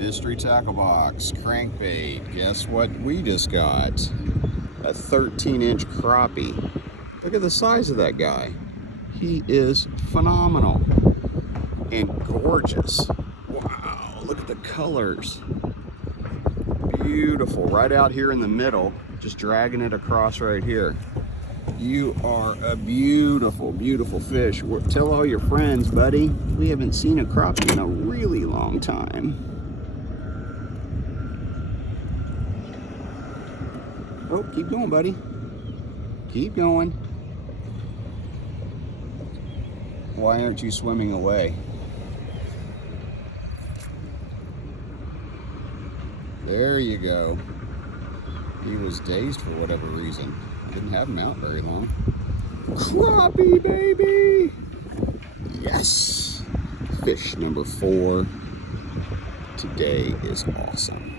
Mystery tackle box, crankbait. Guess what we just got? A 13-inch crappie. Look at the size of that guy. He is phenomenal and gorgeous. Wow, look at the colors. Beautiful, right out here in the middle, just dragging it across right here. You are a beautiful, beautiful fish. Tell all your friends, buddy. We haven't seen a crappie in a really long time. Oh, keep going, buddy. Keep going. Why aren't you swimming away? There you go. He was dazed for whatever reason. I didn't have him out very long. Crappie, baby! Yes! Fish number 4 today is awesome.